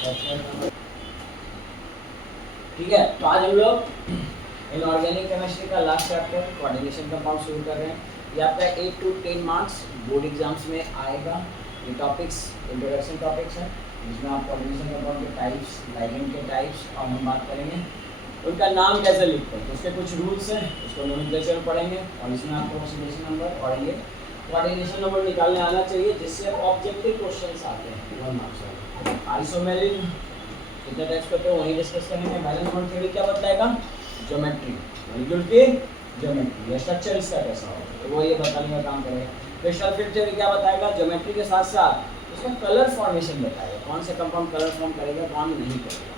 ठीक है, तो आज हम लोग इनऑर्गेनिक केमिस्ट्री का लास्ट चैप्टर कोऑर्डिनेशन कंपाउंड शुरू कर रहे हैं। ये आपका 8 to 10 मार्क्स बोर्ड एग्जाम्स में आएगा। ये टॉपिक्स इंट्रोडक्शन टॉपिक्स हैं जिसमें आप कोऑर्डिनेशन कंपाउंड के टाइप्स, लिगेंड के टाइप्स और हम बात करेंगे उनका नाम कैसे लिखते हैं, तो उसके कुछ रूल्स हैं, उसको नोमेनक्लेचर पढ़ेंगे और इसमें आपको ऑक्सीडेशन नंबर और ये कोऑर्डिनेशन नंबर निकालने आना चाहिए जिससे ऑब्जेक्टिव क्वेश्चंस आते हैं 1 मार्क्स वाले। आइसोमेरिक कितने टाइप्स करते हैं वही डिस्कस करेंगे। बैलेंस बॉन्ड थ्योरी क्या बताएगा, ज्योमेट्री, मॉलिक्यूल की ज्योमेट्री, या स्ट्रक्चर इसका कैसा होगा तो वो ये बताने का काम करेगा। क्रिस्टल फील्ड थ्योरी क्या बताएगा, ज्योमेट्री के साथ साथ उसका कलर फॉर्मेशन बताएगा, कौन सा कंपाउंड कलर फॉर्म करेगा कौन नहीं करेगा।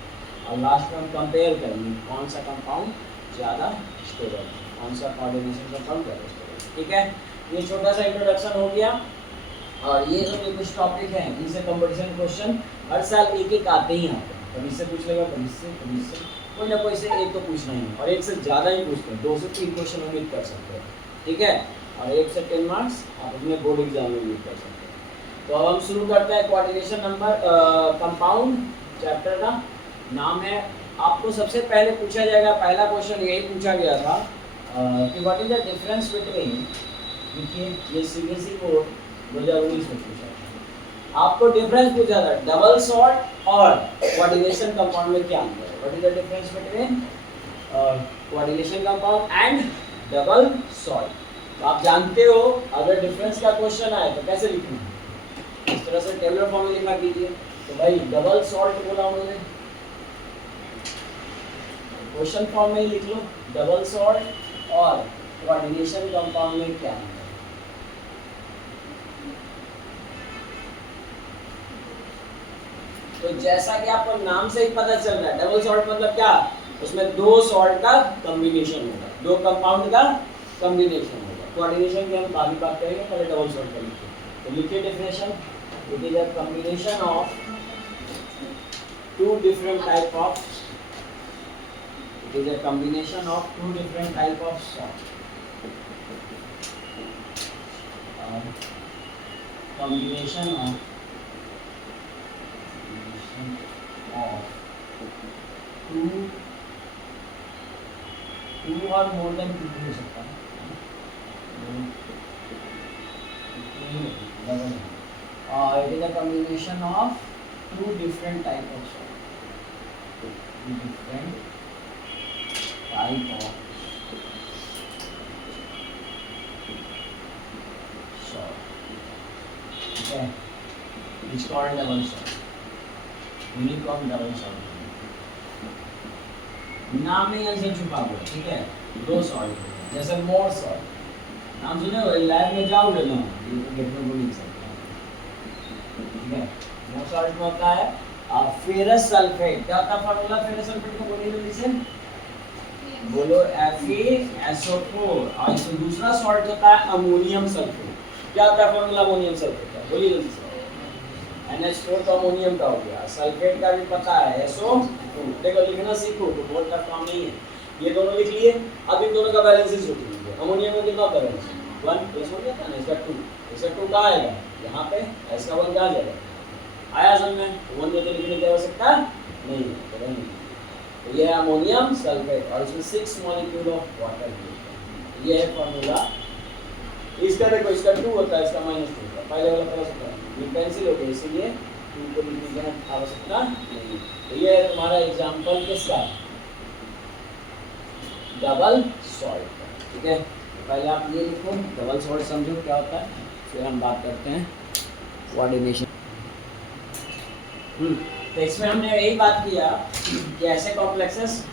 और लास्ट में हम कंपेयर करेंगे कौन सा कंपाउंड ज़्यादा स्टेबल है, कौन सा कोऑर्डिनेशन कंपाउंड ज़्यादा स्टेबल। ठीक है, ये छोटा सा इंट्रोडक्शन हो गया। और ये जो कुछ टॉपिक हैं इनसे कंपटीशन क्वेश्चन हर साल एक एक आते ही आते हैं। कभी से पूछ लेगा, कभी से कोई ना कोई से एक तो पूछना ही है और एक से ज़्यादा ही पूछते हैं, 2 से 3 क्वेश्चन उम्मीद कर सकते हैं। ठीक है, और 1 से 10 मार्क्स आप अपने बोर्ड एग्जाम में उम्मीद कर सकते हैं। तो अब हम शुरू करते हैं कोऑर्डिनेशन नंबर कंपाउंड चैप्टर का नाम है। आपको सबसे पहले पूछा जाएगा, पहला क्वेश्चन यही पूछा गया था कि what is the difference between, देखिए ये सीबीएसई बोर्ड 2019 में पूछा था, आपको डिफरेंस पूछा था डबल सॉल्ट और कोऑर्डिनेशन कंपाउंड में क्या अंतर है। What is the difference between coordination compound and double salt. तो आप जानते हो अगर डिफरेंस का क्वेश्चन आए तो कैसे लिखना है, इस तरह से टेबलर फॉर्म में लिखा कीजिए। तो भाई डबल सॉल्ट बोला उन्होंने, क्वेश्चन फॉर्म में ही लिख लो डबल सॉल्ट और कोऑर्डिनेशन कंपाउंड में क्या है। तो जैसा कि आपको नाम से ही पता चल रहा है डबल सॉल्ट मतलब क्या, उसमें 2 सॉल्ट का कॉम्बिनेशन होगा, 2 कंपाउंड का कॉम्बिनेशन होगा। कोऑर्डिनेशन की हम बाकी बात करेंगे, पहले डबल सॉल्ट का लिखिए। तो लिखिए definition, it is a combination of 2 different type of, it is a combination of 2 different type of salt. Combination of 2 or more than 2 हो सकता है, और it is a combination of 2 different type of salt, 2 different type of salt. Okay, it's called double salt, uniform double salt. नाम में answer छुपा हुआ है। ठीक है, 2 सॉल्ट जैसे मोर सॉल्ट, नाम सुने हो, लैब में जाओगे ना ये तो गेट में बोल नहीं सकते। ठीक है, मोर सॉल्ट में होता है फेरस सल्फेट। क्या होता है फार्मूला फेरस सल्फेट का, बोलिए जल्दी से बोलो, FeSO4। और इसमें दूसरा सॉल्ट होता है अमोनियम सल्फेट। क्या होता है फार्मूला अमोनियम सल्फेट का, बोलिए जल्दी से। NH4 तो अमोनियम का हो गया, सल्फेट का भी पता है SO2। देखो लिखना सीखो तो बहुत टफ काम नहीं है, ये दोनों लिख लिए। अब इन दोनों का बैलेंस लिख लीजिए। अमोनियम में कितना बैलेंस, 1 प्लस हो गया था ना, इसका 2, इसका 2 कहाँ आएगा यहाँ पे, इसका 1 कहाँ जाएगा, आया समझ में। 1 में तो लिखने की आवश्यकता नहीं है, तो नहीं। तो ये है अमोनियम सल्फेट और इसमें 6 मॉलिक्यूल ऑफ वाटर, ये है फार्मूला। इसका देखो, इसका 2 होता है, इसका -2 होता है, पहले वाला प्लस होता है, ये पेंसिल हो गई इसलिए 2 को लिखने की आवश्यकता नहीं। तो ये है तुम्हारा एग्जांपल किसका, डबल सॉल्ट। ठीक है, पहले आप ये लिखो डबल सॉल्ट, समझो क्या होता है, फिर हम बात करते हैं कोऑर्डिनेशन। तो इसमें हमने यही बात किया कि ऐसे कॉम्प्लेक्सेस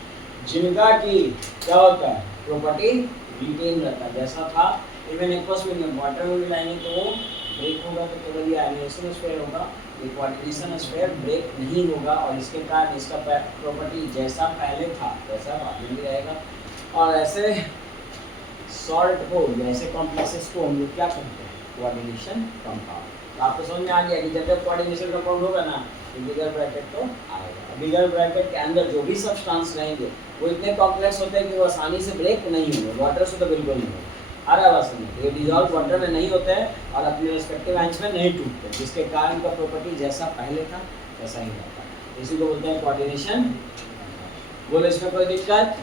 जिनका की क्या होता है प्रॉपर्टी रिटेन रहता है, जैसा था इवन एक्वस में वाटर में मिलाएंगे तो वो ब्रेक होगा, तो केवल ये आयनिएशन स्फीयर होगा, ये कोऑर्डिनेशन स्फीयर ब्रेक नहीं होगा और इसके कारण इसका प्रॉपर्टी जैसा पहले था वैसा बाद में भी रहेगा। और ऐसे सॉल्ट को या ऐसे कॉम्प्लेक्सेस को हम लोग क्या कहते हैं, कोऑर्डिनेशन कंपाउंड। तो आपको समझ में आ गया कि जब कोऑर्डिनेशन कंपाउंड होगा ना तो बिगर ब्रैकेट तो आएगा। बिगर ब्रैकेट के अंदर जो भी सब्सटेंस रहेंगे वो इतने कॉम्प्लेक्स होते हैं कि वो आसानी से ब्रेक नहीं होंगे, वाटर से तो बिल्कुल नहीं होगा। ये डिजॉल्व वाटर में नहीं होते हैं और अपने रिस्पेक्टिव आयंस में नहीं टूटते, जिसके कारण का प्रॉपर्टी जैसा पहले था ऐसा ही रहता है, इसी को बोलते हैं कोऑर्डिनेशन। बोलो इसमें कोई दिक्कत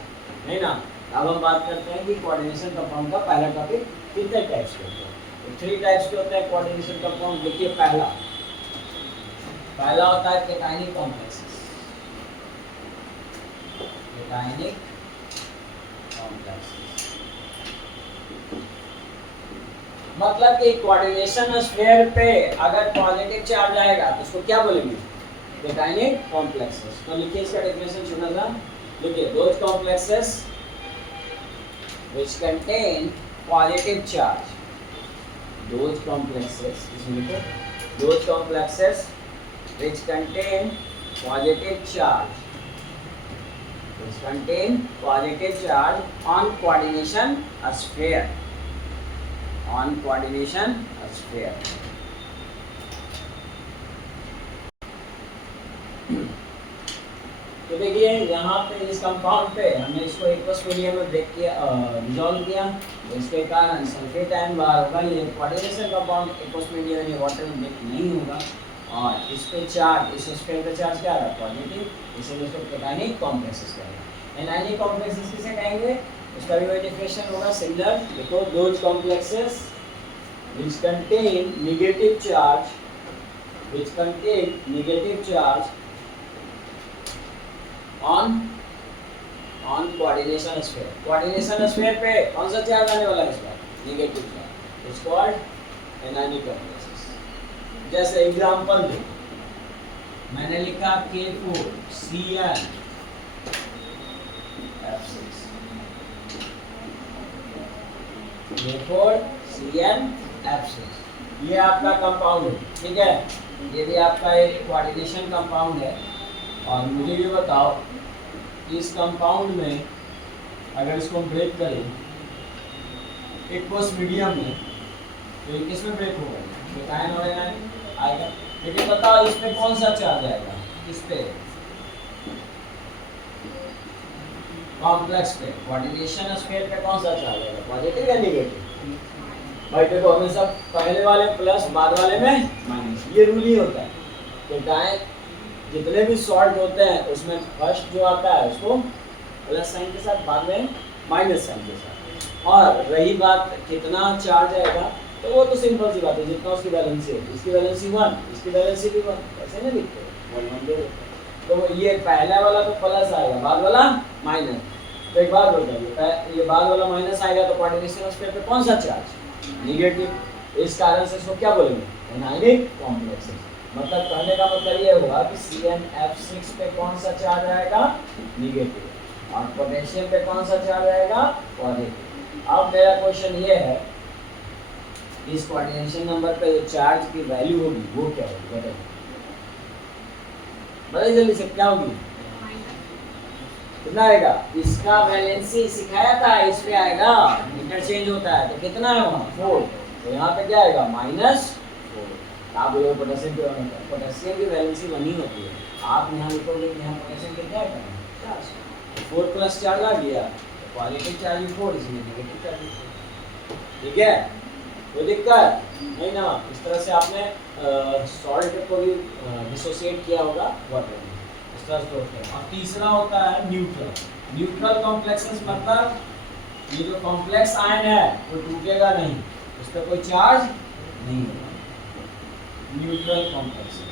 नहीं ना। अब हम बात करते हैं कि कोऑर्डिनेशन कंपाउंड का पहला टॉपिक कितने टाइप्स के होते हैं। तो 3 टाइप्स के होते हैं कोऑर्डिनेशन कंपाउंड। देखिए पहला होता है केटाइनिक कॉम्प्लेक्सेस। केटाइनिक कॉम्प्लेक्सेस मतलब कि कोऑर्डिनेशन स्फीयर पे अगर पॉजिटिव चार्ज आएगा तो उसको क्या बोलेंगे, केटाइनिक कॉम्प्लेक्सेस। तो लिखिए इसका डेफिनेशन सुना था, देखिए those complexes which contain positive charge, those complexes इसमें लिखो, those complexes which contain positive charge, which contain positive charge on coordination sphere, on coordination sphere। तो देखिए यहाँ पे इस कंपाउंड पे हमने इसको एक्वस मीडियम में ब्रेक किया, डिसॉल्व किया, तो इसके कारण सल्फेट आयन बाहर होगा। ये कोऑर्डिनेशन कंपाउंड एक्वस मीडियम में वाटर में ब्रेक नहीं होगा और इस पे चार्ज, इस स्फीयर पे चार्ज क्या है, पॉजिटिव, इसीलिए इसको केटाइनिक कॉम्प्लेक्सेस कहेंगे। एनायनिक कॉम्प्लेक्सेस किसे कहेंगे, उसका भी वही डेफिनेशन होगा सिमिलर। देखो those complexes which contain negative charge, which contain negative charge on coordination sphere। coordination sphere पे कौन सा चार्ज आने वाला है, इस बार negative charge, it's called anionic complexes. जैसे एग्जांपल दो, मैंने लिखा K4Cl F6, K4Cl F6 ये आपका कंपाउंड है, ठीक है, ये भी आपका एक कोऑर्डिनेशन कंपाउंड है। और मुझे ये बताओ इस कंपाउंड में अगर इसको ब्रेक करें एक्वस मीडियम में तो ये किस में ब्रेक होगा, केटायन होगा आएगा। लेकिन बताओ इस पे कौन सा चार्ज आएगा, किस पे, कॉम्प्लेक्स पे, कोऑर्डिनेशन स्फीयर पे कौन सा चार्ज आएगा, पॉजिटिव या नेगेटिव। भाई देखो हमेशा पहले वाले प्लस बाद वाले में माइनस, ये रूल ही होता है। केटायन जितने भी सॉल्ट होते हैं उसमें फर्स्ट जो आता है उसको प्लस साइन के साथ, बाद में माइनस साइन के साथ। और रही बात कितना चार्ज आएगा तो वो तो सिंपल सी बात है, जितना उसकी वैलेंसी है, इसकी वैलेंसी 1, इसकी वैलेंसी भी 1, ऐसे नहीं लिखते 1 1 2। तो ये पहला वाला तो प्लस आएगा, बाद वाला माइनस। तो एक बात बताइए, ये बाद वाला माइनस आएगा तो कोऑर्डिनेशन स्फीयर पे कौन सा चार्ज, नेगेटिव। इस कारण से इसको क्या बोलेंगे, एनायनिक कॉम्प्लेक्सेस। मतलब कहने का मतलब ये हुआ कि CnF6 पे कौन सा चार्ज आएगा, नेगेटिव, और पोटेशियम पे कौन सा चार्ज आएगा, पॉजिटिव। अब मेरा क्वेश्चन ये है इस कोऑर्डिनेशन नंबर पे जो चार्ज की वैल्यू होगी वो क्या होगी, बताइए जल्दी से, क्या होगी, कितना आएगा। इसका वैलेंसी सिखाया था, इस पे आएगा, इंटरचेंज होता है तो कितना है वहाँ 4, तो यहाँ पे क्या आएगा -4। आप बोलोगे पोटेशियम क्यों होता है, पोटेशियम की वैलेंसी 1 ही होती है। आप यहाँ लिखोगे कि यहाँ पोटेशियम कितना है, 4 प्लस चार्ज आ गया, पॉजिटिव चार्ज भी 4, इसमें नेगेटिव चार्ज भी 4, ठीक है, कोई दिक्कत नहीं ना। इस तरह से आपने सॉल्ट को भी डिसोसिएट किया होगा वाटर में, इस तरह से होता है। और तीसरा होता है न्यूट्रल। न्यूट्रल कॉम्प्लेक्सेस मतलब ये जो कॉम्प्लेक्स आयन है वो टूटेगा नहीं, उस पर कोई चार्ज नहीं होगा, neutral complexes.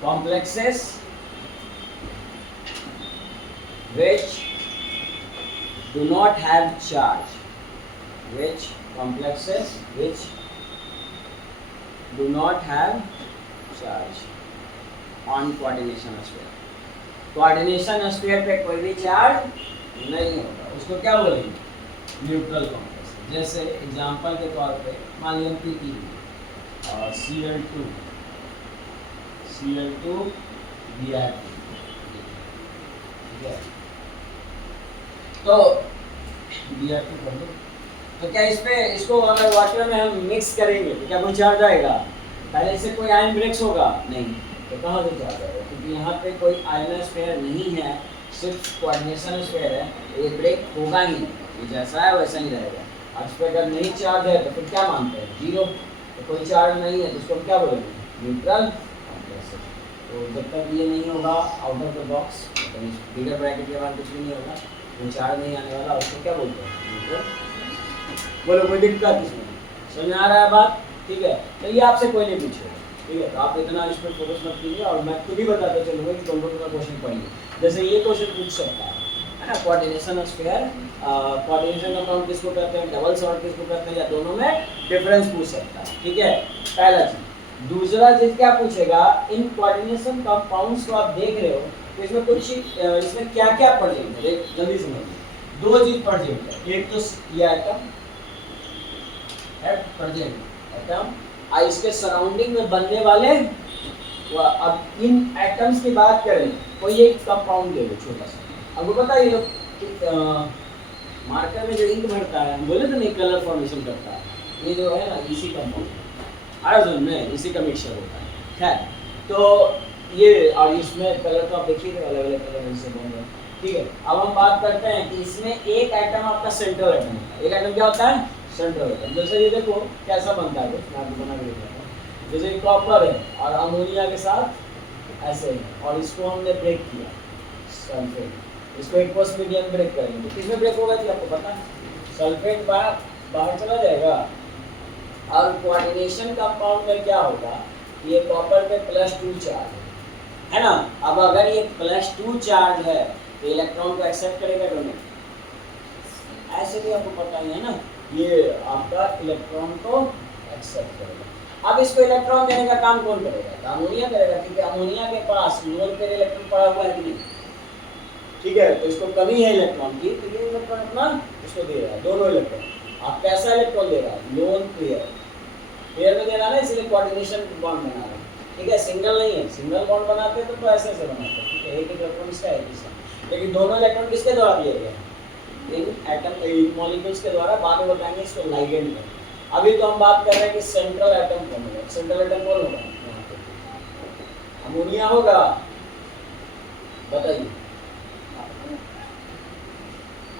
complexes which do not have charge, which complexes which do not have charge on coordination sphere। Coordination sphere पे कोई भी चार्ज नहीं होगा, उसको क्या बोलेंगे, न्यूट्रल कॉम्प्लेक्स। जैसे एग्जांपल के तौर पे मान लिया P3 और Cl2 Br2, ठीक है, तो Br2 कर दो। तो क्या इस पे इसको अगर वाटर में हम मिक्स करेंगे तो क्या कोई चार्ज आएगा, पहले से कोई आयन ब्रेक्स होगा नहीं, तो कहाँ से चार्ज आएगा, क्योंकि यहाँ पे कोई आयनोस्फीयर नहीं है, सिर्फ कोऑर्डिनेशन स्फीयर है, ये ब्रेक होगा ही नहीं, ये जैसा है वैसा ही रहेगा। और इस पर अगर नहीं चार्ज है तो फिर क्या मानते हैं, जीरो। तो कोई चार्ज नहीं है तो इसको हम क्या बोलेंगे, न्यूट्रल। तो जब तक ये नहीं होगा आउट ऑफ द बॉक्स, तो इस बिगर ब्रैकेट के बाद कुछ भी नहीं होगा, कोई चार्ज नहीं आने वाला, उसको क्या बोलते हैं, न्यूट्रल। बोलो कोई दिक्कत इसमें, समझ आ रहा है बात, ठीक है। तो ये आपसे कोई नहीं पूछेगा, ठीक है। तो आप इतना इस पर फोकस मत कीजिए, और मैं खुद ही बताता चलूँगा कि तुम लोग का क्वेश्चन पढ़िए। जैसे ये क्वेश्चन पूछ सकता है ना, कोऑर्डिनेशन ऑफ स्फीयर, कोऑर्डिनेशन का काम किसको कहते हैं, डबल सॉर्ट किसको कहते हैं, या दोनों में डिफरेंस पूछ सकता है, ठीक है, पहला चीज। दूसरा चीज क्या पूछेगा, इन कोऑर्डिनेशन कंपाउंड्स को आप देख रहे हो तो इसमें कुछ इसमें क्या क्या प्रेजेंट है, जल्दी समझिए। दो चीज प्रेजेंट है, एक तो ये एटम है प्रेजेंट, एटम, और इसके सराउंडिंग में बनने वाले। अब इन एटम्स की बात करें, कोई एक कंपाउंड ले लो छोटा सा। अब वो पता है मार्कर में जो इंक भरता है, हम बोले तो नहीं कलर फॉर्मेशन करता है, ये जो है ना इसी कंपाउंड आयोजन में इसी का मिक्सचर होता है। तो ये, और इसमें कलर तो आप देखिए अलग अलग कलर से बन रहे हैं, ठीक है। अब हम बात करते हैं कि इसमें एक एटम आपका सेंट्रल एटम होता है। एक एटम क्या होता है, सेंट्रल एटम। जैसे ये देखो कैसा बनता है, मैं आपको बना के दिखाता हूं। जैसे कॉपर है और अमोनिया के साथ ऐसे है, और इसको हमने ब्रेक किया सल्फेट, इसको एक्वस मीडियम ब्रेक करेंगे, किसमें ब्रेक होगा जी आपको पता है, सल्फेट बाहर चला जाएगा। और कोऑर्डिनेशन कंपाउंड में क्या होगा, ये कॉपर पे +2 चार्ज है ना। अब अगर ये +2 चार्ज है तो इलेक्ट्रॉन को एक्सेप्ट करेगा डोनेट, ऐसे भी आपको पता ही है ना, ये आपका इलेक्ट्रॉन को एक्सेप्ट करेगा। अब इसको इलेक्ट्रॉन देने का काम कौन करेगा, तो अमोनिया करेगा, क्योंकि अमोनिया के पास लोन पे इलेक्ट्रॉन पड़ा हुआ है कि नहीं, ठीक है। तो इसको कमी है इलेक्ट्रॉन की, तो ये इलेक्ट्रॉन अपना इसको दे रहा है, दोनों इलेक्ट्रॉन। आप कैसा इलेक्ट्रॉन दे रहा है, लोन पेयर, पेयर में देना ना, इसलिए कोऑर्डिनेशन बॉन्ड बना रहे हैं, ठीक है। सिंगल नहीं है, सिंगल बॉन्ड बनाते हैं तो ऐसे ऐसे बनाते हैं, ठीक है, एक इलेक्ट्रॉन इसका है इसका, लेकिन दोनों इलेक्ट्रॉन किसके द्वारा दिए गए, इन एटम इन मॉलिक्यूल्स के द्वारा। बाद में बताएंगे इसको लाइगेंड में। अभी तो हम बात कर रहे हैं कि सेंट्रल एटम कौन होगा, सेंट्रल एटम कौन होगा, अमोनिया होगा, बताइए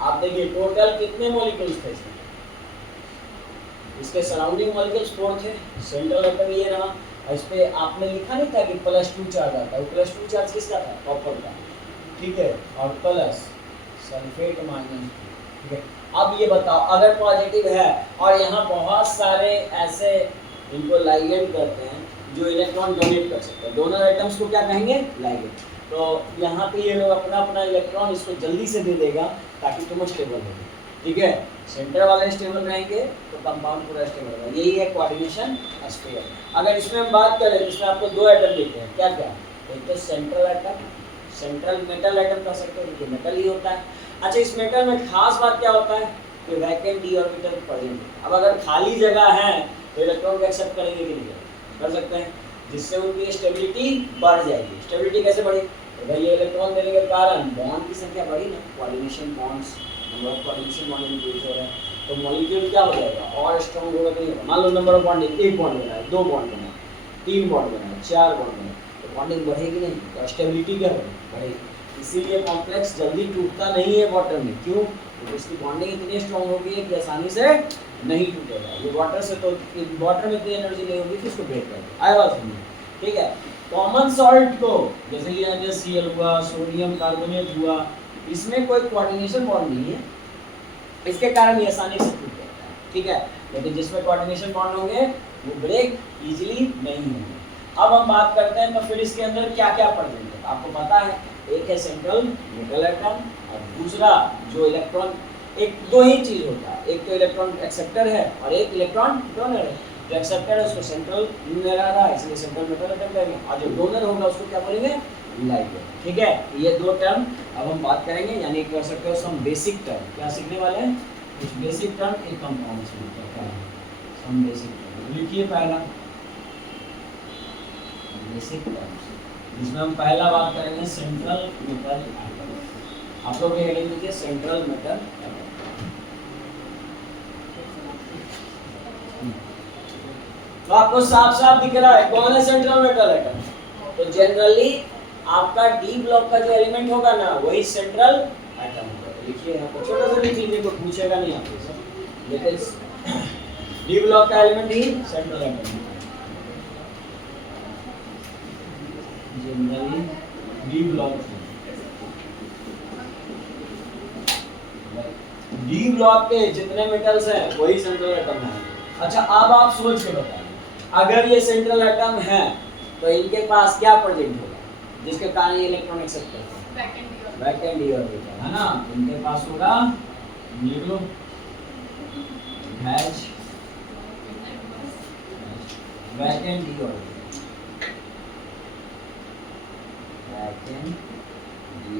आप। देखिए टोटल कितने मॉलिक्यूल्स थे इसमें, इसके सराउंडिंग मॉलिक्यूल्स 4 थे, सेंट्रल एटम ये रहा। और इस पे आपने लिखा नहीं था कि +2 चार्ज आता है, वो +2 चार्ज किसका था, कॉपर का, ठीक है, और प्लस सल्फेट माइनस, ठीक है। अब ये बताओ अगर पॉजिटिव है और यहाँ बहुत सारे ऐसे इनको लाइगेंड करते हैं जो इलेक्ट्रॉन डोनेट कर सकते हैं, दोनों एटम्स को क्या कहेंगे, लाइगेंड। तो यहाँ पे ये लोग अपना अपना इलेक्ट्रॉन इसको जल्दी से दे देगा ताकि तुम स्टेबल हो, ठीक है। सेंटर वाले स्टेबल रहेंगे तो कंपाउंड पूरा स्टेबल होगा, यही है कोऑर्डिनेशन स्फीयर। अगर इसमें हम बात करें तो इसमें आपको 2 एटम दिखते हैं, क्या क्या, एक तो central atom, central metal atom कह सकते हैं क्योंकि मेटल ही होता है। अच्छा, इस मेटल में खास बात क्या होता है कि वैकेंट डी ऑर्बिटल प्रेजेंट है। अब अगर खाली जगह है तो इलेक्ट्रॉन को एक्सेप्ट करेंगे कि नहीं कर सकते हैं, जिससे उनकी स्टेबिलिटी बढ़ जाएगी। स्टेबिलिटी कैसे बढ़ी, तो भाई ये इलेक्ट्रॉन देने के कारण बॉन्ड की संख्या बढ़ी ना, coordination bonds, number of coordination bond increase हो रहा है, तो मॉलिक्यूल क्या हो जाएगा, और स्ट्रॉन्ग होगा कि नहीं। मान लो नंबर ऑफ बॉन्ड, एक बॉन्ड बना है, 2 बॉन्ड बना है, 3 बॉन्ड बना है, 4 बॉन्ड बना है, तो बॉन्डिंग बढ़ेगी नहीं, तो स्टेबिलिटी क्या बढ़ेगी। इसीलिए कॉम्प्लेक्स जल्दी टूटता नहीं है वाटर में, क्यों, तो इसकी बॉन्डिंग इतनी स्ट्रॉन्ग होगी कि आसानी से नहीं टूटेगा। ये वाटर से तो वाटर में इतनी एनर्जी नहीं होगी कि इसको ब्रेक कर दे, आया बात समझ, ठीक है। कॉमन सॉल्ट को जैसे ये NaCl हुआ, सोडियम कार्बोनेट हुआ, इसमें कोई कोऑर्डिनेशन बॉन्ड नहीं है, इसके कारण ये आसानी से टूट जाता है, ठीक है। लेकिन जिसमें कोऑर्डिनेशन बॉन्ड होंगे वो ब्रेक इजीली नहीं होंगे। अब हम बात करते हैं तो फिर इसके अंदर क्या क्या प्रेजेंट है, आपको पता है, एक है सेंट्रल मेटल एटम, और दूसरा जो इलेक्ट्रॉन, एक 2 ही चीज होता है, एक तो इलेक्ट्रॉन एक्सेप्टर है और एक इलेक्ट्रॉन डोनर है। जो एक्सेप्टर है उसको सेंट्रल में रहा है, इसलिए सेंट्रल मेटल एटम कहेंगे, और जो डोनर होगा उसको क्या बोलेंगे, लाइगेंड, ठीक है। ये 2 टर्म अब हम बात करेंगे, यानी कर सकते हो सम बेसिक टर्म। क्या सीखने वाले हैं, कुछ बेसिक टर्म एक कंपाउंड्स में क्या है, सम बेसिक टर्म लिखिए। पहला बेसिक टर्म्स, जिसमें हम पहला बात करेंगे सेंट्रल मेटल एटम। आप लोग ये हेडिंग लीजिए, सेंट्रल मेटल एटम। तो आपको साफ साफ दिख रहा है कौन है सेंट्रल मेटल एटम। तो जनरली आपका डी ब्लॉक का जो एलिमेंट होगा ना वही सेंट्रल एटम होगा। लिखिए यहाँ पर छोटा सा लिख लीजिए, कोई पूछेगा नहीं आपसे सब। लेकिन डी ब्लॉक का एलिमेंट ही सेंट्रल एटम है। Generally D block D block के जितने मेटल्स हैं वही सेंट्रल एटम है। अच्छा अब आप सोच के बताइए, अगर ये सेंट्रल एटम है तो इनके पास क्या प्रेजेंट होगा जिसके कारण ये इलेक्ट्रॉन एक्सेप्ट करते हैं? वैकेंट डी ऑर्बिटल है ना। इनके पास होगा लिख लो हैच vacant d orbital, vacant d.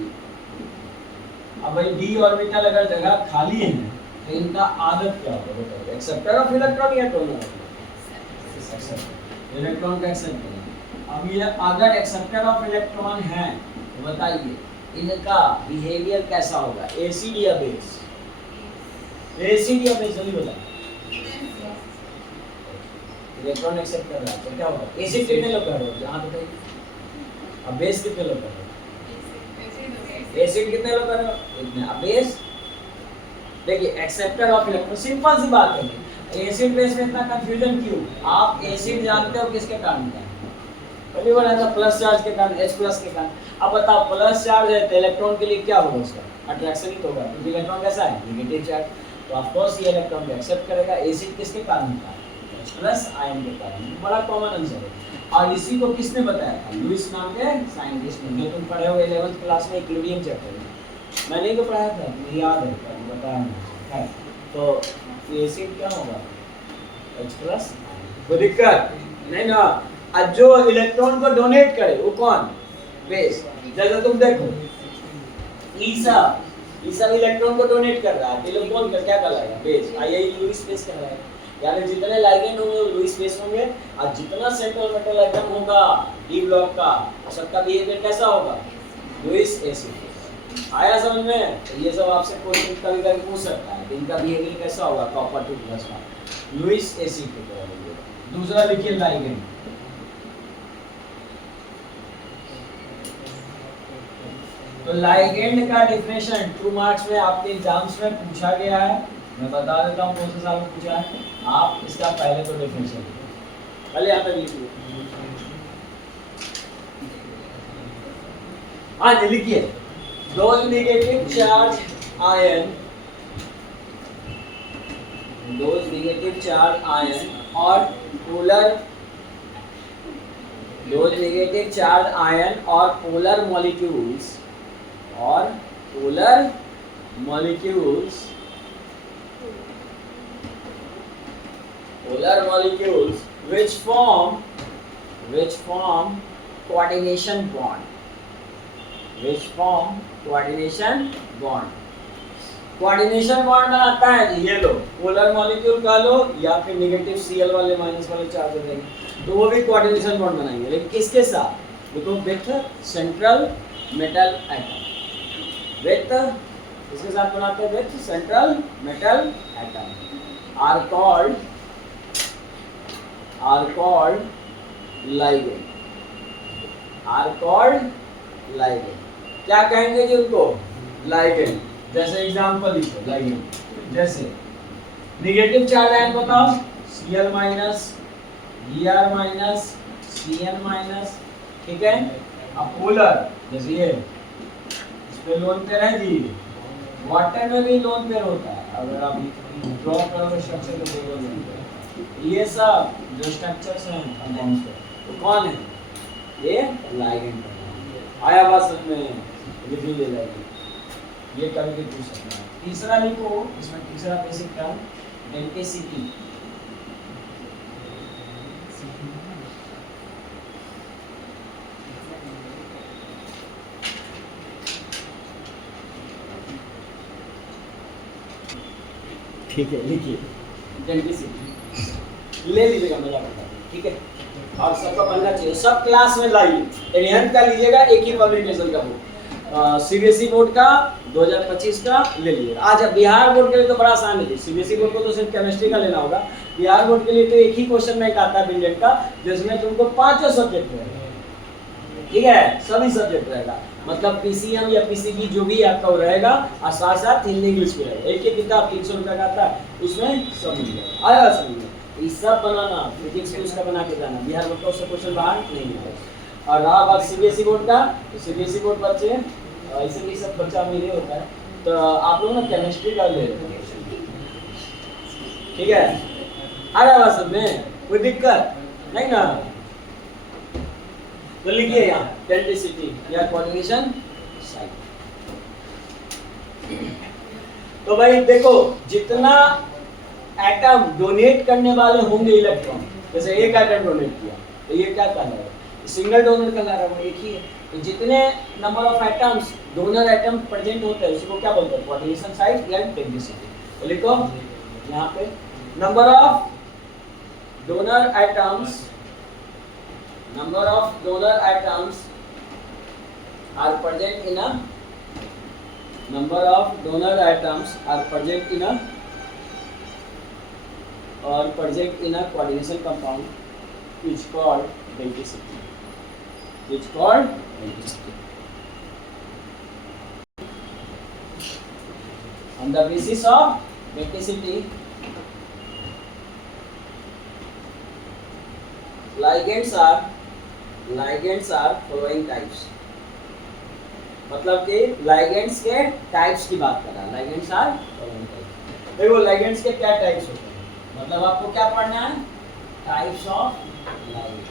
अब भाई डी ऑर्बिटल अगर जगह खाली है तो इनका आदत क्या होगा बताओ? एक्सेप्टर ऑफ इलेक्ट्रॉन या डोनर? इलेक्ट्रॉन का एक्सेप्ट करें। अब ये अगर एक्सेप्टर ऑफ इलेक्ट्रॉन है तो बताइए इनका बिहेवियर कैसा होगा, एसिड या बेस? एसिड या बेस जल्दी बताइए। इलेक्ट्रॉन एक्सेप्ट कर रहा है तो क्या होगा? एसिड कितने लोग कर रहे हो जहां बताइए, अब बेस कितने लोग कर रहे हो? एसिड कितने लोग कर रहे हो? इतने। अब बेस देखिए एक्सेप्टर ऑफ इलेक्ट्रॉन, सिंपल सी बात है। एसिड बेस में इतना कंफ्यूजन क्यों? आप एसिड जानते हो किसके कारण है? पहली बार ऐसा प्लस चार्ज के कारण, H प्लस के कारण। अब बताओ प्लस चार्ज है तो इलेक्ट्रॉन के लिए क्या होगा? उसका अट्रैक्शन ही तो होगा, क्योंकि इलेक्ट्रॉन कैसा है? Negative charge. तो ऑफ कोर्स ये इलेक्ट्रॉन को एक्सेप्ट करेगा। एसिड किसके कारण होता है? H प्लस आयन के कारण। बड़ा कॉमन आंसर है। और इसी को किसने बताया था? लुईस नाम के साइंटिस्ट ने, जो तुम पढ़े हो 11th क्लास में इक्विलिब्रियम चैप्टर में। मैंने तो पढ़ाया था, मुझे याद है, बताया है। तो एसिड क्या होगा? H plus. कोई दिक्कत नहीं ना। अब जो इलेक्ट्रॉन को डोनेट करे वो कौन? बेस। जैसे तुम देखो ईसा इलेक्ट्रॉन को डोनेट कर रहा है, इलेक्ट्रॉन का क्या कहलाएगा? बेस। यही लुईस बेस कहलाएगा। यानी जितने लाइगेंड होंगे वो लुईस बेस होंगे, और जितना सेंट्रल मेटल एटम होगा डी ब्लॉक का, सबका बिहेवियर कैसा होगा? Lewis acid. आया समझ में? तो ये सब आपसे क्वेश्चन कभी कभी पूछ सकता है, इनका बिहेवियर कैसा होगा? कॉपर 2+ का लुईस एसिड की तरह। दूसरा लिखिए लाइगेंड। तो लाइगेंड का डेफिनेशन 2 मार्क्स में आपके एग्जाम्स में पूछा गया है। मैं बता देता हूँ कौन से साल में पूछा है। आप इसका पहले तो डेफिनेशन पहले यहाँ पे लिखिए। हाँ लिखिए, those negative charge ion or polar molecules which form coordination bond. Coordination bond बनाता है जी। ये लो पोलर मॉलिक्यूल का लो, या फिर नेगेटिव Cl वाले माइनस वाले चार्ज हो जाएंगे तो वो भी कोऑर्डिनेशन बॉन्ड बनाएंगे। लेकिन किसके साथ? देखो with central metal atom. With इसके साथ बनाते हैं with central metal atom are called ligand. क्या कहेंगे जी उनको? लाइगेंड। जैसे एग्जांपल लिखो लाइगेंड, जैसे नेगेटिव चार्ज आयन बताओ, Cl minus, Br minus, Cn minus, ठीक है। अब पोलर जैसे ये इस पे लोन पेयर है जी, वाटर में भी लोन पेयर होता है। अगर आप ड्रॉ करोगे स्ट्रक्चर तो देखोगे ये सब जो स्ट्रक्चर्स हैं कंपाउंड्स के, तो कौन है? ये लाइगेंड। आया बात समझ में? लिख ले जाएगी, ये कभी भी पूछ सकता है। तीसरा लिखो, इसमें तीसरा बेसिक टर्म डेंसिटी। ठीक है लिखिए डेंसिटी, ले लीजिएगा, मजा करता है, ठीक है। और सबका बनना चाहिए, सब क्लास में लाइए। एनहेंस का लीजिएगा, एक ही पब्लिकेशन का बुक सीबीएसई बोर्ड का 2025 का ले लीजिएगा। आज बिहार बोर्ड के लिए तो बड़ा आसान है। सीबीएसई बोर्ड को तो सिर्फ केमिस्ट्री का लेना होगा। बिहार बोर्ड के लिए तो एक ही क्वेश्चन बैंक आता है बिल्डेट का, जिसमें तुमको 5 सब्जेक्ट है। ठीक है, सभी सब्जेक्ट रहेगा, मतलब पीसीएम या पीसीबी जो भी आपका वो रहेगा, और साथ साथ हिंदी इंग्लिश भी रहेगा। एक किताब 300 रुपये का आता है, उसमें सब मिल जाएगा, आया समझ में। ये सब बनाना, फिजिक्स में उसका बना के जाना, बिहार बोर्ड का उससे क्वेश्चन बाहर नहीं आएगा। और रहा बात सीबीएसई बोर्ड का, तो सीबीएसई बोर्ड बच्चे ऐसे भी सब बच्चा मेरे होता है, तो आप लोग ना केमिस्ट्री का ले रहे हैं, ठीक है, आ रहा है सब में, कोई दिक्कत नहीं ना। तो लिखिए यहाँ पेंटिसिटी या कोऑर्डिनेशन साइट। तो भाई देखो, जितना एटम डोनेट करने वाले होंगे इलेक्ट्रॉन, जैसे एक एटम डोनेट किया तो ये क्या कहलाएगा, सिंगल डोनर कहलाएगा, वो एक ही है। तो जितने number of atoms donor atom present होते हैं उसको क्या बोलते हैं, कोऑर्डिनेशन साइट या पेंटिसिटी। तो लिखो यहाँ पे number of donor atoms, number of donor atoms are present in a number of donor atoms are present in a or present in a coordination compound which called penticity, which called penticity. On the basis of penticity, ligands are following types, मतलब कि ligands के types की बात कर रहा है। ligands are following types। देखो ligands के क्या टाइप्स होते हैं, मतलब आपको क्या पढ़ना है, टाइप्स ऑफ ligand,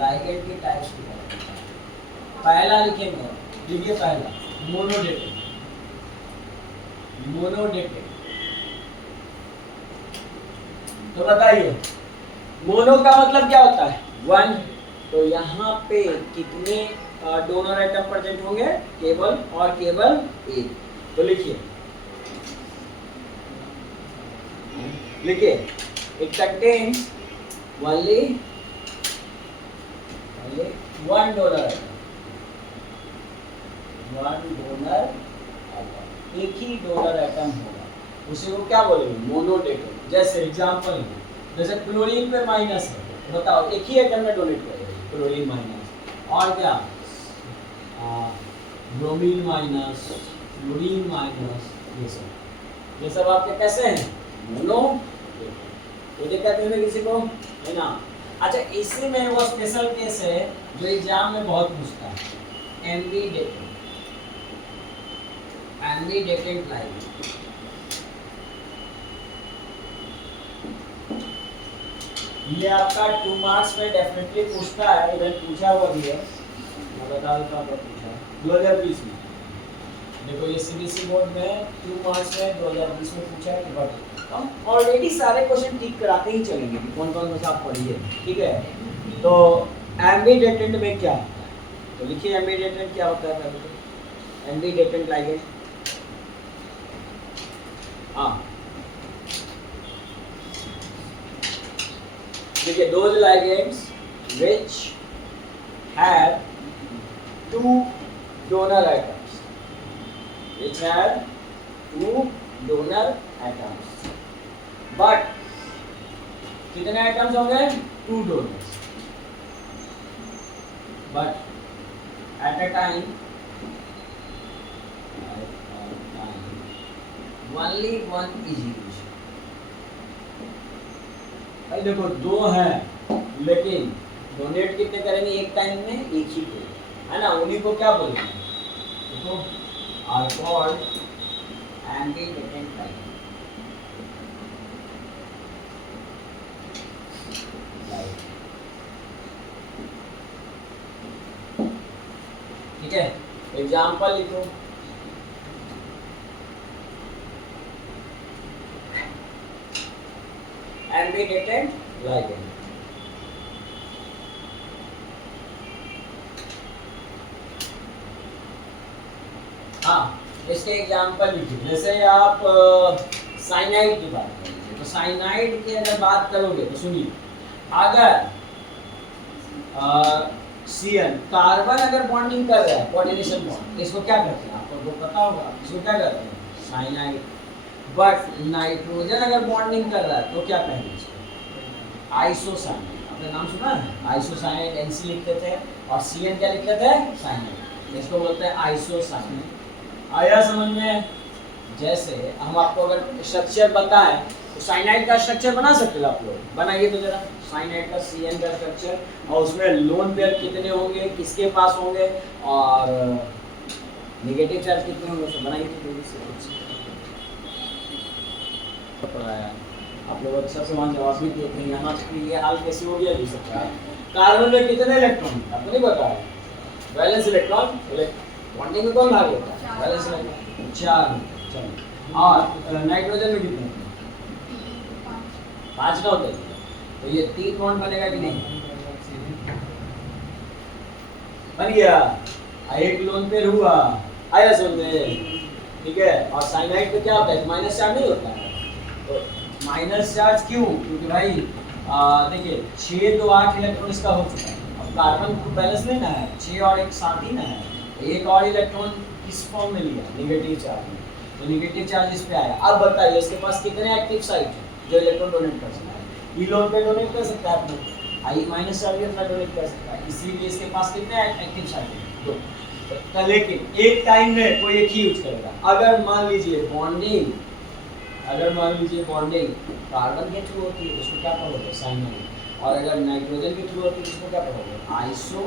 ligand की टाइप्स की बात करना है। पहला लिखेंगे, देखिए पहला मोनोडेटेड, मोनोडेटेड। तो बताइए मोनो का मतलब क्या होता है, वन। तो यहाँ पे कितने डोनर एटम प्रेजेंट होंगे, केवल और केवल एक। तो लिखिए it contains only one donor atom, one donor atom, एक ही डोनर एटम होगा, उसी को क्या बोलेंगे, मोनोडेटेड। जैसे एग्जांपल, जैसे क्लोरीन पे माइनस है, बताओ एक ही एटम में डोनेट करेगा, क्लोरीन माइनस, और क्या ब्रोमीन माइनस, फ्लोरीन माइनस, ये सब आपके कैसे हैं, मोनो। तो दिक्कत नहीं किसी को है ना। अच्छा, इसी में वो स्पेशल केस है जो एग्जाम में बहुत पूछता है, एम्बीडेटेड, एम्बीडेटेड लाइन। ये आपका 2 मार्क्स में डेफिनेटली पूछता है, इधर पूछा हुआ भी है, मैं बता देता हूँ कब पूछा है, 2020 में। देखो ये सीबीएसई बोर्ड में 2 मार्क्स में 2020 में पूछा है, बट हम ऑलरेडी सारे क्वेश्चन ठीक कराते ही चलेंगे कि कौन कौन सा आप पढ़िए, ठीक है। तो एम्बीडेटेड में क्या होता है, तो लिखिए एम्बीडेटेड क्या होता है पहले। एम्बीडेटेड लाइगेंड, हाँ देखिए, those ligands which have two donor atoms, which have two donor atoms, but कितने atoms होंगे, 2 donors, but at a time only one is used। भाई देखो 2 हैं, लेकिन डोनेट कितने करेंगे एक टाइम में, एक ही को, है ना, उन्हीं को क्या बोलेंगे, देखो आर कॉल्ड एम्बीडेटेड लाइन। ठीक है, एग्जाम्पल लिखो, एम्बीडेटेड लाइगेंड। हाँ, इसके एग्जाम्पल लिखिए, जैसे आप साइनाइड की बात करेंगे, तो साइनाइड की अगर बात करोगे तो सुनिए, अगर CN कार्बन अगर बॉन्डिंग कर रहा है, कोऑर्डिनेशन बॉन्ड, इसको क्या कहते हैं, आपको पता होगा, इसको क्या कहते हैं, साइनाइड। बट नाइट्रोजन अगर बॉन्डिंग कर रहा है तो क्या कहेंगे इसको, आइसोसाइनाइड। आपने नाम सुना है? आइसोसाइनाइड NC लिखते थे और CN क्या लिखते थे? साइनाइड। इसको बोलते हैं आइसोसाइनाइड। आया समझ में? जैसे हम आपको अगर स्ट्रक्चर बताएं तो साइनाइड का स्ट्रक्चर बना सकते हो आप लोग, बनाइए तो जरा साइनाइड का CN का स्ट्रक्चर, और उसमें लोन पेयर कितने होंगे, किसके पास होंगे, और नेगेटिव चार्ज कितने होंगे, उसको बनाइए तो जल्दी से। पढ़ाया आप लोग अच्छा से वहाँ जवाब भी देते हैं, यहाँ ये हाल कैसे हो गया भी सकता है। कार्बन में कितने इलेक्ट्रॉन आपको नहीं पता है? वैलेंस इलेक्ट्रॉन, बॉन्डिंग में कौन भाग लेता है? Valence electron 4। चलो, और नाइट्रोजन में कितने? 5 ना होते हैं, तो ये 3 बॉन्ड बनेगा कि नहीं? बन गया, एक लोन पेयर हुआ, आया सुनते, ठीक है। और साइनाइड पे क्या होता है? माइनस चार्ज नहीं होता है, तो माइनस चार्ज क्यों? क्योंकि भाई देखिए 6 2 8 इलेक्ट्रॉन इसका हो चुका है, अब कार्बन को बैलेंस लेना है, 6 और 1 7 ही ना है, एक और इलेक्ट्रॉन किस फॉर्म में लिया? नेगेटिव चार्ज में, तो नेगेटिव चार्ज इस पे आया। अब बताइए इसके पास कितने एक्टिव साइट है जो इलेक्ट्रॉन डोनेट कर सकता है? ई लोन पे डोनेट कर सकता है अपने, आई माइनस चार्ज भी अपना डोनेट कर सकता है, इसीलिए इसके पास कितने एक्टिव साइट है? 2। लेकिन एक टाइम में कोई एक ही यूज करेगा। अगर मान लीजिए बॉन्डिंग, कार्बन के थ्रू होती है उसको क्या पढ़ोगे? साइनाइड। और अगर नाइट्रोजन के थ्रू होती है उसको क्या पढ़ोगे? आइसो।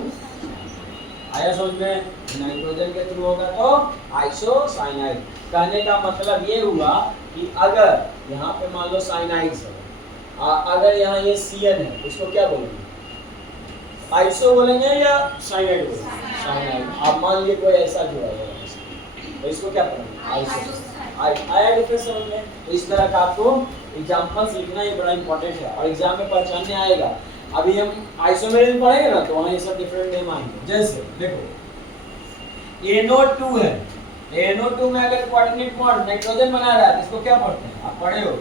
आया समझ में? नाइट्रोजन के थ्रू होगा तो आइसोसाइनाइड। कहने का मतलब ये हुआ कि अगर यहाँ पे मान लो साइनाइड है, अगर यहाँ ये CN है, इसको क्या बोलेंगे? आइसो बोलेंगे या साइनाइड बोलेंगे? साइनाइड। अब मान लीजिए कोई ऐसा जुड़ा हुआ है तो इसको क्या बोलेंगे? आइसो। आया डिफरेंस समझ में? तो इस तरह का आपको एग्जांपल्स लिखना ये बड़ा इंपॉर्टेंट है और एग्जाम में पहचानने आएगा। अभी हम आइसोमेरिज्म पढ़ेंगे ना तो वहाँ ये सब डिफरेंट नेम आएंगे। जैसे देखो NO2 है, NO2 में अगर कोऑर्डिनेट बॉन्ड नाइट्रोजन बना रहा है तो इसको क्या पढ़ते हैं? आप पढ़े हो,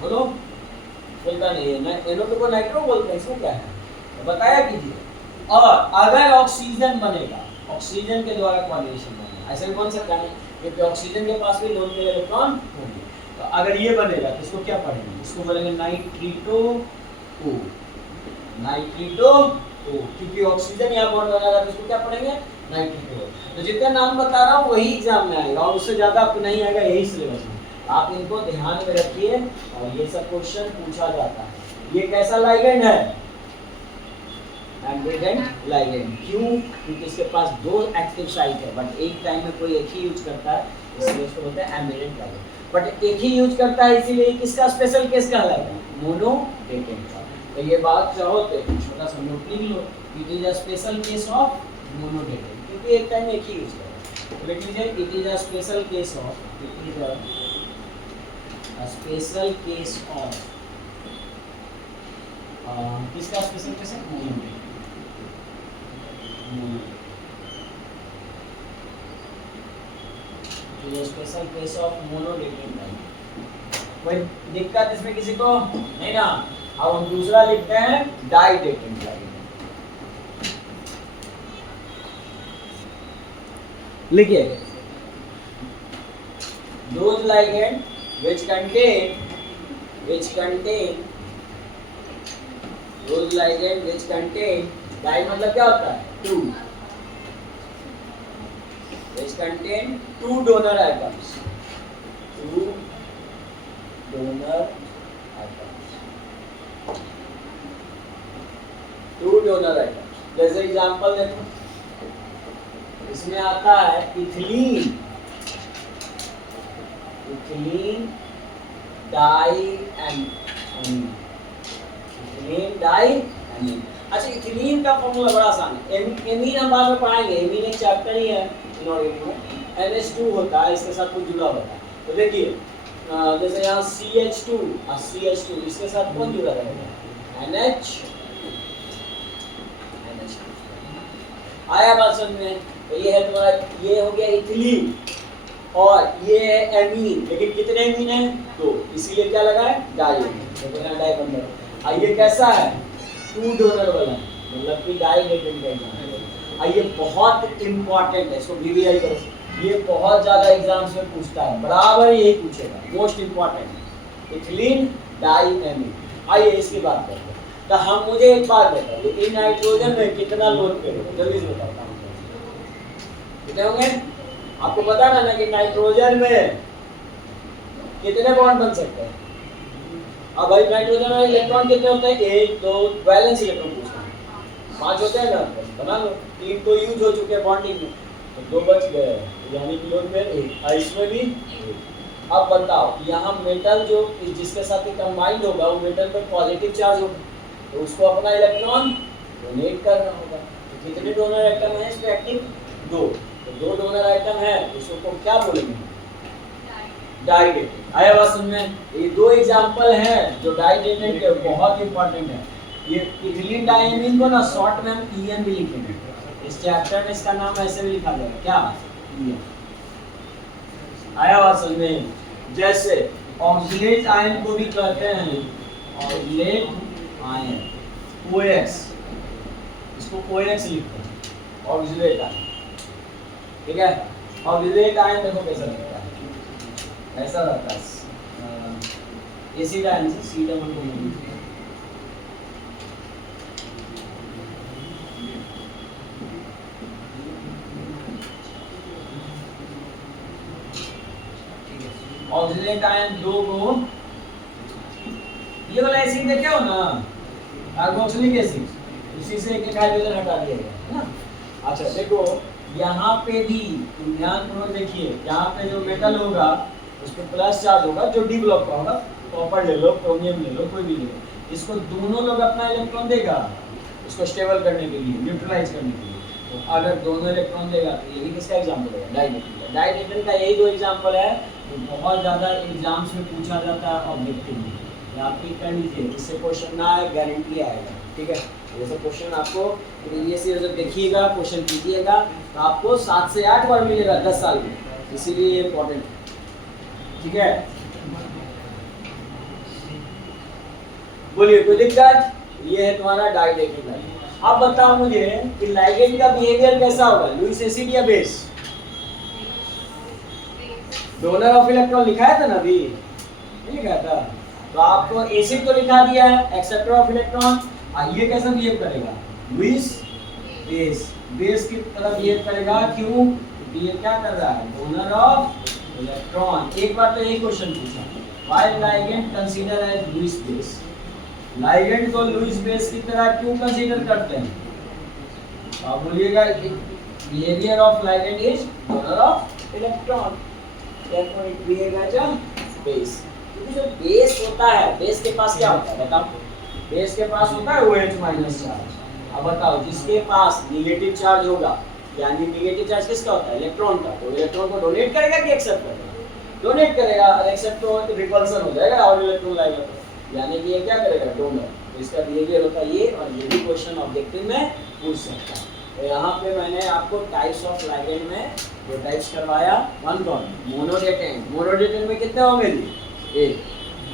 बोलो। बोलता नहीं है, NO2 को नाइट्रो बोलते हैं, इसमें क्या है तो बताया कीजिए। और अगर ऑक्सीजन बनेगा, ऑक्सीजन के द्वारा कोऑर्डिनेशन बनेगा, ऐसे भी बन सकता है क्योंकि ऑक्सीजन के पास भी लोन पेयर इलेक्ट्रॉन होंगे। तो अगर ये बनेगा तो इसको क्या पढ़ेंगे? इसको बोलेंगे नाइट्रिटो O, नाइट्रिटो O, क्योंकि ऑक्सीजन यहाँ बॉन्ड बना रहा है तो इसको क्या पढ़ेंगे? नाइट्रिटो। तो जितना नाम बता रहा हूँ वही एग्जाम में आएगा और उससे ज्यादा आपको नहीं आएगा, यही सिलेबस में। आप इनको ध्यान में रखिए और ये सब क्वेश्चन पूछा जाता है। ये कैसा लाइगेंड है? एम्बिवेलेंट लाइगेंड। क्यों? क्योंकि इसके पास 2 एक्टिव साइट है बट एक टाइम में कोई एक ही यूज करता है, इसलिए इसको बोलते हैं एम्बिवेलेंट लाइगेंड। बट एक ही यूज करता है इसीलिए किसका स्पेशल केस कहलाएगा? मोनोडेटेंट का। तो ये बात चाहो तो छोटा सा नोट लिख लो, it is a special case of monodentate, क्योंकि एक टाइम में एक ही यूज करता है। तो लिख लीजिए it is a special case of, it is a special case of किसका स्पेशल केस है? मोनोडेटेंट। तो स्पेशल केस ऑफ मोनोडेटेंट लाइगेंड। कोई दिक्कत इसमें किसी को नहीं ना? अब हम दूसरा लिखते हैं डाइडेटेंट लाइगेंड। लिखिए those ligand which contain those ligand which contain, di मतलब क्या होता है? 2, which contain 2 donor atoms, 2 donor atoms, 2 donor atoms। जैसे एग्जांपल देखो, इसमें आता है ethylene, ethylene diamine, ethylene diamine. अच्छा, इथिलीन का फॉर्मूला बड़ा आसान है, एमीन हम बाद में पढ़ाएंगे, एमीन एक चैप्टर ही है इनऑर्गेनिक में। NH2 होता है, इसके साथ कुछ जुड़ा होता है। तो देखिए जैसे यहाँ CH2 और CH2 इसके साथ कौन जुड़ा रहेगा? NH। आया बात समझ में? तो ये है तुम्हारा, ये हो गया इथिलीन और ये है एमीन, लेकिन कितने एमीन है? 2, इसीलिए क्या लगा है? Die amine. तो डाई बन गया। ये कैसा है? 2 डोनर वाला, मतलब कि डाइडेटेंट है। ये बहुत इंपॉर्टेंट है, इसको VVI करो, ये बहुत ज्यादा एग्जाम्स में पूछता है, बराबर यही पूछेगा, most important ethylene diamine. आइए इसकी बात करते हैं। तो हम मुझे एक बात बताइए, इन नाइट्रोजन में कितना लोड पेयर होगा, जल्दी से बताता हूँ। कितने होंगे आपको पता ना कि नाइट्रोजन में कितने बॉन्ड बन सकते हैं। अब भाई नाइट्रोजन में इलेक्ट्रॉन कितने होते हैं, 1 2 वैलेंस इलेक्ट्रॉन पूछना है, 5 होते हैं ना, बना लो। 3 तो यूज हो चुके हैं बॉन्डिंग में, तो 2 बच गए, यानी कि लोड पेयर 1, इसमें भी 1। अब बताओ यहाँ मेटल जो जिसके साथ कंबाइंड होगा वो मेटल पर पॉजिटिव चार्ज होगा, तो उसको अपना इलेक्ट्रॉन डोनेट करना होगा। तो कितने डोनर एटम है इसमें एक्टिव, 2। तो 2 डोनर आइटम है, इसको क्या बोलेंगे, डाइडेटेंट। आया बात समझ में। ये 2 एग्जांपल हैं जो डाइडेटेंट के बहुत इंपॉर्टेंट है। ये इथिलीन डाइमीन को ना शॉर्ट में हम ईएन भी लिखेंगे, इस चैप्टर में इसका नाम ऐसे भी लिखा जाएगा, क्या, ईएन। आया बात समझ में। जैसे ऑक्सीलेट आयन को भी कहते हैं ऑक्सीलेट आयन, OX, इसको OX लिखते हैं ऑक्सीलेट आयन, ठीक है। ऑक्सीलेट आयन देखो कैसा लगता है, ऐसा रहता है, एसिड आयन से C double bond. Oxalate ion 2 को, ये वाला एसिड देखे हो ना, कार्बोक्सिलिक एसिड, इसी से एक हाइड्रोजन हटा दिया गया है ना। अच्छा देखो यहाँ पे भी ध्यानपूर्वक देखिए, यहाँ पे जो मेटल होगा उस पर प्लस चार्ज होगा, जो डी ब्लॉक का होगा, कॉपर ले लो, क्रोमियम ले लो, कोई भी ले लो, इसको दोनों लोग अपना इलेक्ट्रॉन देगा इसको स्टेबल करने के लिए, न्यूट्रलाइज करने के लिए। तो अगर दोनों इलेक्ट्रॉन देगा तो ये भी किसका एग्जाम्पल है, डाइडेटेंट का। डाइडेटेंट का यही 2 एग्जाम्पल है तो बहुत ज़्यादा एग्जाम्स में पूछा जाता है ऑब्जेक्टिव में, आप पिक कर लीजिए, इससे क्वेश्चन ना आए गारंटी आएगा, ठीक है। जैसे क्वेश्चन आपको प्रीवियस ईयर जब देखिएगा, क्वेश्चन कीजिएगा तो आपको 7 से 8 बार मिलेगा 10 साल में, इसीलिए ये इम्पोर्टेंट है, ठीक है। बोलिए कोई दिक्कत, ये है तुम्हारा डाइडेटेंट लाइगेंड। अब बताओ मुझे कि लाइगेंड का बिहेवियर कैसा होगा, लुईस एसिड या बेस। डोनर ऑफ इलेक्ट्रॉन लिखाया था ना अभी, नहीं लिखा था, तो आपको एसिड तो लिखा दिया है, एक्सेप्टर ऑफ इलेक्ट्रॉन। ये कैसा बिहेव करेगा, लुईस बेस, बेस की तरह बिहेव करेगा, क्यों, क्योंकि ये क्या कर रहा है, डोनर ऑफ इलेक्ट्रॉन। एक बार तो यही क्वेश्चन पूछा, why ligand consider as Lewis base, ligand को लुईस बेस की तरह क्यों कंसीडर करते हैं, आप बोलिएगा behaviour of ligand is donor of electron, therefore it behaves as a base। क्योंकि जो बेस होता है, बेस के पास क्या होता है बताओ, बेस के पास होता है OH माइनस चार्ज। अब बताओ जिसके पास निगेटिव चार्ज होगा, यानी निगेटिव चार्ज किसका होता है, इलेक्ट्रॉन का, तो इलेक्ट्रॉन को डोनेट करेगा कि एक्सेप्ट करेगा, डोनेट करेगा, और एक्सेप्ट तो रिपल्सन हो जाएगा और इलेक्ट्रॉन लाएगा, तो यानी कि ये क्या करेगा, डोनर। तो इसका बिहेवियर होता है ये, और ये भी क्वेश्चन ऑब्जेक्टिव में पूछ सकता है। तो यहाँ पे मैंने आपको टाइप्स ऑफ लाइगेंड में जो टाइप्स करवाया, वन कौन, मोनोडेटेंट। मोनोडेटेंट में कितने होंगे जी, एक,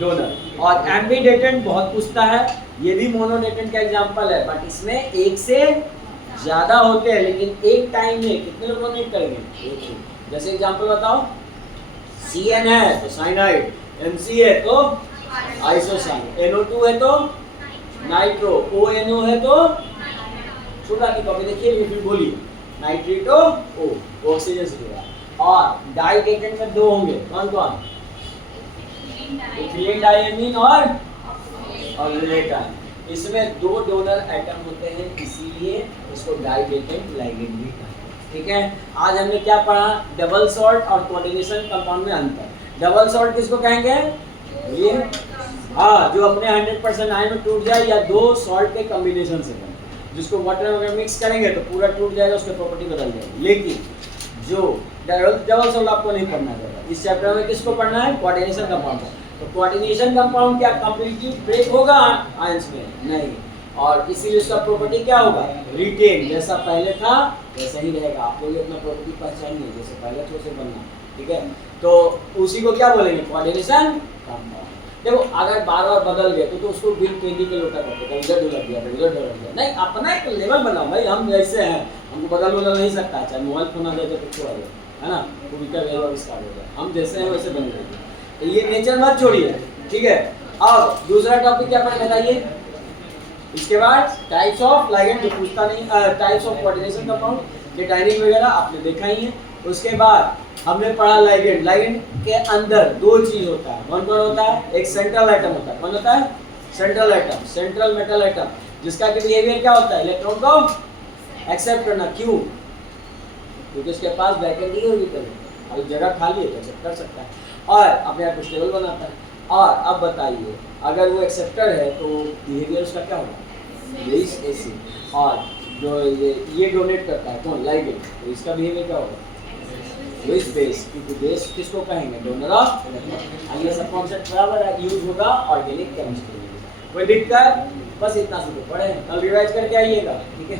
डोनर। और एम्बीडेटेंट बहुत पूछता है, ये भी मोनोडेटेंट का एग्जांपल है, बट इसमें एक से ज़्यादा होते हैं, लेकिन एक टाइम में कितने लोग डोनेट करेंगे, एक ही। जैसे एग्जांपल बताओ, CN है तो साइनाइड, MC है तो आइसोसाइन, NO2 है तो नाइट्रो, ONO है तो, छोटा की कॉपी देखिए, ये फिर बोलिए, नाइट्रेटो O, ऑक्सीजन से जुड़ा। और डाइडेटेंट में 2 होंगे, कौन कौन, इथिलीन डाइमीन और ऑक्सीलेट आयन। इसमें 2 डोनर एटम होते हैं, इसीलिए इसको डाइडेटेंट लाइगेंड भी कहते हैं, ठीक है। आज हमने क्या पढ़ा, डबल सॉल्ट और कोऑर्डिनेशन कंपाउंड में अंतर। डबल सॉल्ट किसको कहेंगे, ये हाँ, जो अपने 100% आयन में टूट जाए, या 2 सॉल्ट के कॉम्बिनेशन से बने, जिसको वाटर में मिक्स करेंगे तो पूरा टूट जाएगा, उसकी प्रॉपर्टी बदल जाएगी। लेकिन जो डबल सॉल्ट आपको नहीं पढ़ना पड़ेगा, इस चैप्टर में किसको पढ़ना है, कोऑर्डिनेशन कंपाउंड। तो कोऑर्डिनेशन कंपाउंड क्या कंप्लीटली ब्रेक होगा आयंस में, नहीं, और इसीलिए उसका प्रॉपर्टी क्या होगा, रिटेन, जैसा पहले था वैसा ही रहेगा। आप लोग अपना प्रॉपर्टी पहचानिए, जैसे पहले थे उसे बनना, ठीक है। तो उसी को क्या बोलेंगे, कोऑर्डिनेशन कंपाउंड। देखो अगर बार बार बदल गए तो उसको बिन पेंडी के लोटा करते हैं, इधर ढुलक गया, इधर ढुलक गया, नहीं, अपना एक लेवल बनाओ भाई, हम जैसे हैं, हमको बदल नहीं सकता, चाहे मोबाइल फोन आ जाए तो कुछ आ जाए, है ना, तो उनका लेवल स्टार्ट हो जाए, हम जैसे हैं वैसे बन जाएंगे, तो ये नेचर मत छोड़िए, ठीक है। अब दूसरा टॉपिक क्या पढ़े बताइए, इसके बाद टाइप्स ऑफ लिगेंड, जो पूछता नहीं, टाइप्स ऑफ कोऑर्डिनेशन कंपाउंड, ये टाइनिंग वगैरह आपने देखा ही है। उसके बाद हमने पढ़ा लिगेंड, लिगेंड के अंदर दो चीज होता है, कौन कौन होता है? एक सेंट्रल एटम होता है, कौन होता है? Central atom, central metal atom, जिसका कि बिहेवियर क्या होता है? इलेक्ट्रॉन को एक्सेप्ट करना। क्यों? क्योंकि उसके पास वैकेंट ऑर्बिटल है, अगर जगह खाली है तो एक्सेप्ट कर सकता है और अपने आप स्टेबल बनाता है। और अब बताइए, अगर वो एक्सेप्टर है तो बिहेवियर उसका क्या होगा? Base acid. और जो ये डोनेट करता है कौन? लिगेंड, तो इसका बिहेवियर क्या होगा? बेस बेस, क्योंकि बेस किसको कहेंगे? Donor of electron. ये सब कॉन्सेप्ट बराबर है, यूज होगा ऑर्गेनिक केमिस्ट्री में। कोई दिक्कत? बस इतना सी तो पढ़े, कल रिवाइज करके आइएगा, ठीक है।